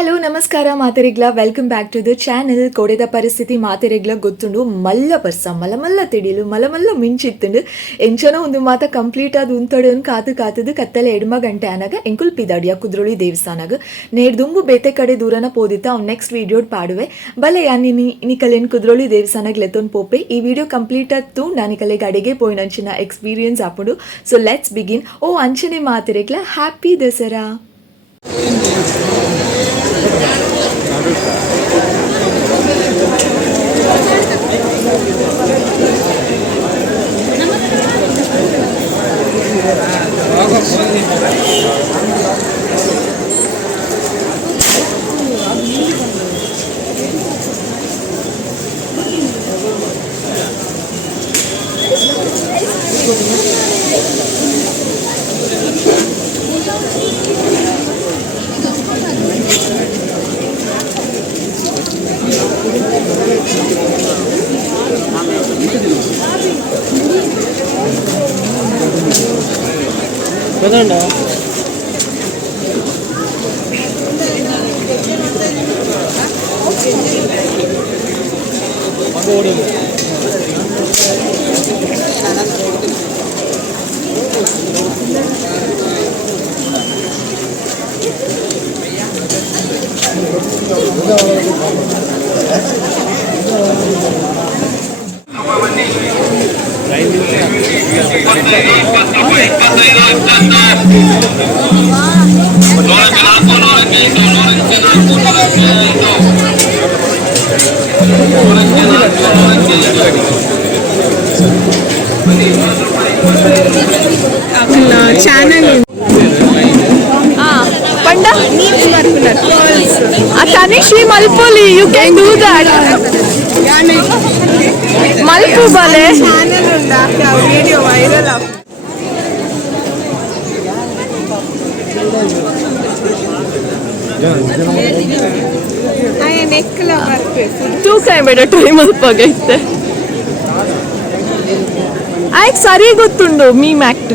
Hello ನಮಸ್ಕಾರ ಮಾತೆರೆಗ್ಲ welcome back to the channel. ಕೊಡೆದ ಪರಿಸ್ಥಿತಿ ಮಾತೆರೆಗ್ಲ ಗೊತ್ತುಂಡು. ಮಲ್ಲ ಬರ್ಸ ಮಲ್ಲ ಮಲ್ಲ ತಿಡಿಲು ಮಲ್ಲ ಮಲ್ಲ ಮಿಂಚಿತ್ತುಂಡು. ಎಂಚನೋ ಒಂದು ಮಾತ ಕಂಪ್ಲೀಟ್ ಆದ ಉಂತೊಡೆನ್ ಕಾತು ಕಾತದು ಕತ್ತಲೆ ಎಡ್ಮ ಗಂಟೆ ಅನಾಗ ಎಂಕುಲ್ ಪಿದಾಡಿಯ ಕುದ್ರೋಳಿ ದೇವಸ್ಥಾನಗ ನೇರ್ದುಂಬು ಬೇತೆ ಕಡೆ ದೂರನ ಪೋದಿತ್ತ ಅವ್ನು ನೆಕ್ಸ್ಟ್ ವಿಡಿಯೋಡ್ ಪಾಡುವೆ ಬಲೆ ಯಾನಿ ನಿಕಲೆನ್ ಕುದ್ರೋಳಿ ದೇವಸ್ಥಾನಗ್ ಲೆತ್ತೊನ್ ಪೋಪೆ. ಈ ವಿಡಿಯೋ ಕಂಪ್ಲೀಟ್ ಆತ್ತು ನಾನಿಕಲೆಗ್ ಅಡಿಗೆ ಪೋಯಿನಂಚಿನ ಎಕ್ಸ್ಪೀರಿಯನ್ಸ್ ಆಪುಂಡು. So let's begin. ಓ ಅಂಚನೆ ಮಾತೆರೆಗ್ಲ ಹ್ಯಾಪಿ ದಸರಾ. ಚಾನಲ್ ಪಂಡ ತನಿಶ್ರೀ ಮಲ್ಪೋಲಿ ಯು ಕ್ಯಾನ್ ಡೂ ದಟ್ ಮಲ್ಪು ಬಲೆ ಚಾನಲ್ ಉಂಟಾ ವಿಡಿಯೋ ವೈರಲ್ ಆಫ್ ನೆಕ್ಲ ಬರ್ಬೇಕು ತೂಕ ಬೇಡ ಟೈಮ್ ಅಲ್ಪಾಗೈತೆ ಆಯ್ತು ಸರಿ ಗೊತ್ತುಂಡು ಮೀಮ್ ಆಕ್ಟ್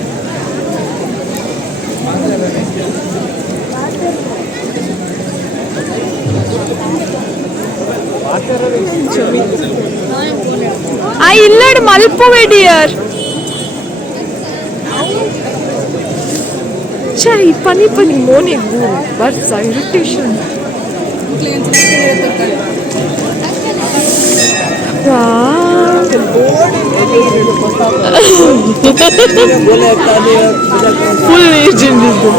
ಇಲ್ಲಡ್ ಮಲ್ಪುವೆ ಡಿಯರ್ ಈ ಪನಿ ಪನಿ ಮೋನೆಗೂ ಬರ್ಸ ಇರಿಟೇಷನ್ ಫುಲ್ ಏಜೆಂಟ್ ಇದು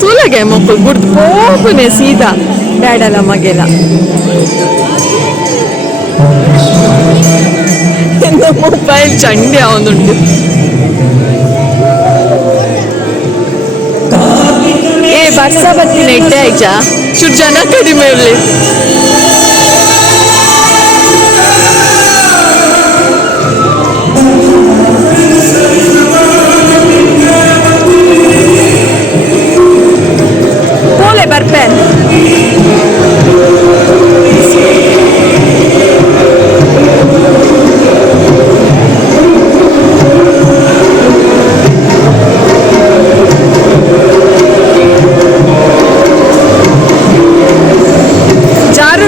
तू लगे मक्कल गुड पोपने सीधा डैडल मगेला मोबाइल चंडी आवुंडु ए ಬರ್ಸ ಬತ್ತಿ ನೆಟ್ಟೆ ಆಯ್ತಾ ಚೂರು ಜನ ಕಡಿಮೆ ಇರಲಿ ಪೋಲೆ ಬರ್ಪೆ ಜಾರು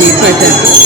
Lovely pattern.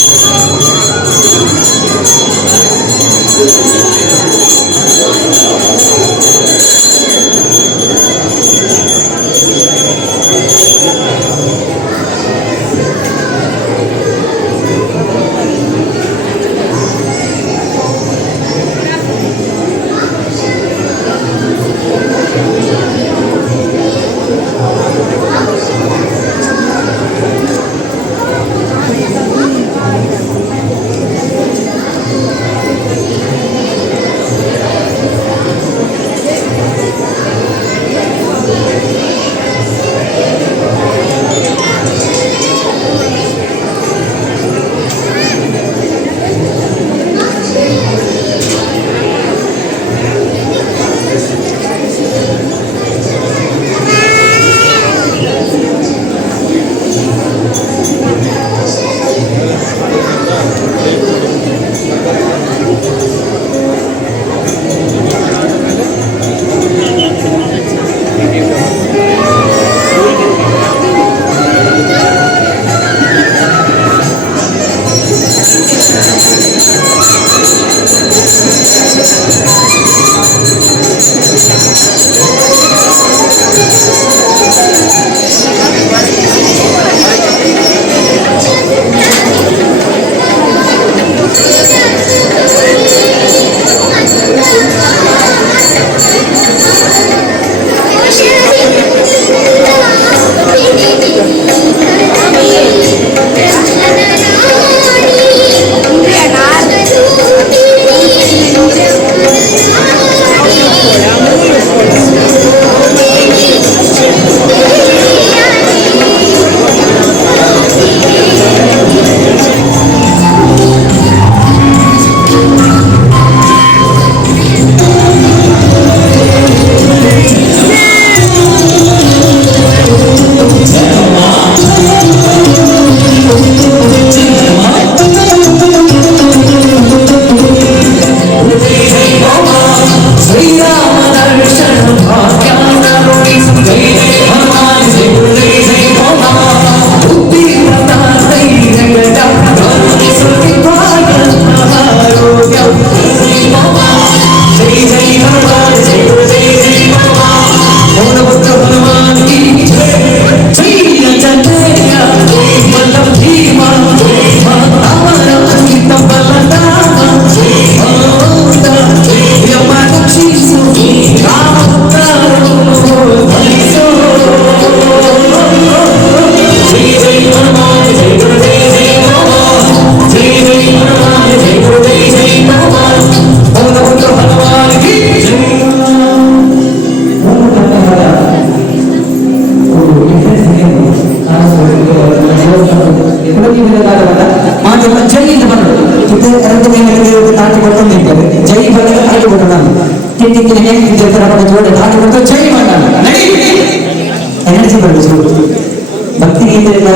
ಭಕ್ತಿ ಗೀತೆಯಲ್ಲ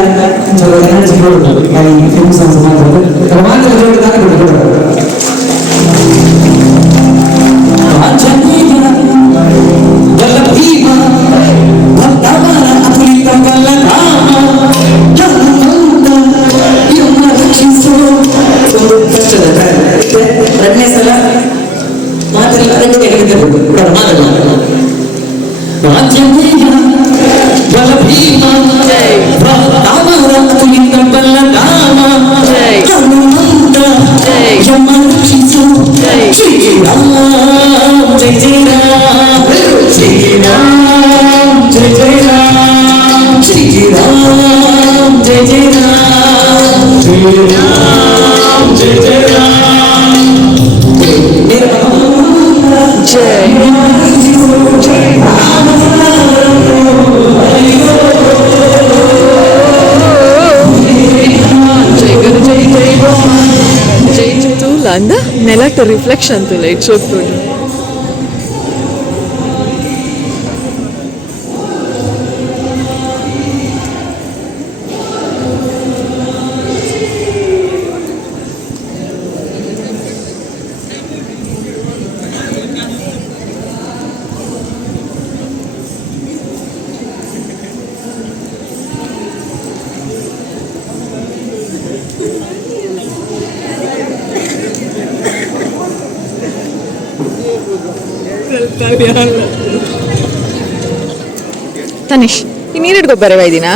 ಎನರ್ಜಿ ಫಿಲ್ಮ್ ಸಾಂಗ್ಸ್ ಎರಡನೇ ಸಲ ಮಾತೆಲ್ಲ ಅಂದ ನೆಲಟ್ಟು ರಿಫ್ಲೆಕ್ಷನ್ ತುಲೆ ಚೋಕ್ತುಂಡು ತನಿಷ್ ಈ ನೀರಿಡ್ಕೊ ಬರವ ಇದೀನಾ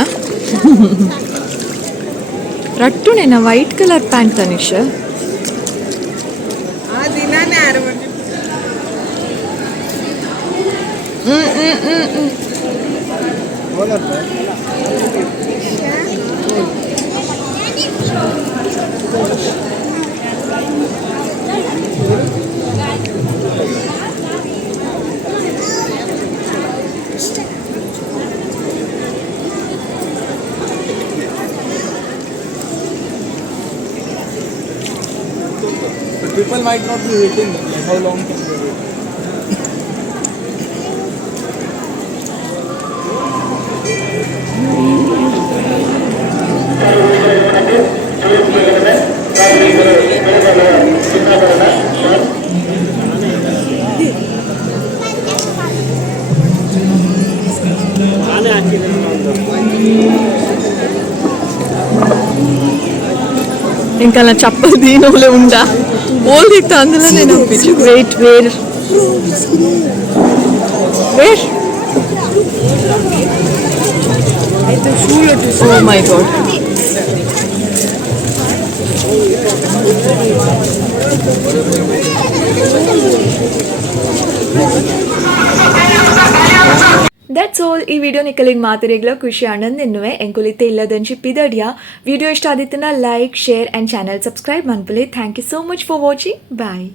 ರಟ್ಟುನೇನ ವೈಟ್ ಕಲರ್ ಪ್ಯಾಂಟ್ ತನಿಷ್ ಆ ದಿನಾನೇ ಆರು People might not be waiting. Like how long can they wait? ఇంకా నా చప్పలు దీనిలో ఉందా ఓల్దిక్తా అందులో నేను ఒప్పించు wait where oh my god that's all ಈ ವಿಡಿಯೋ ನಿಕ್ಕಲಿಗೆ ಮಾತಿರೆಗ್ಲ ಖುಷಿ ಆನಂದ್ ಎನ್ನುವೆ ಎಂಕುಲಿತೆ ಇಲ್ಲದನ್ ಚಿಪ್ಪಿದಡ್ಯಾ ವಿಡಿಯೋ ಇಷ್ಟ ಆದಿತ್ತನ like share and channel subscribe ಮನ್ಪಲೆ thank you so much for watching bye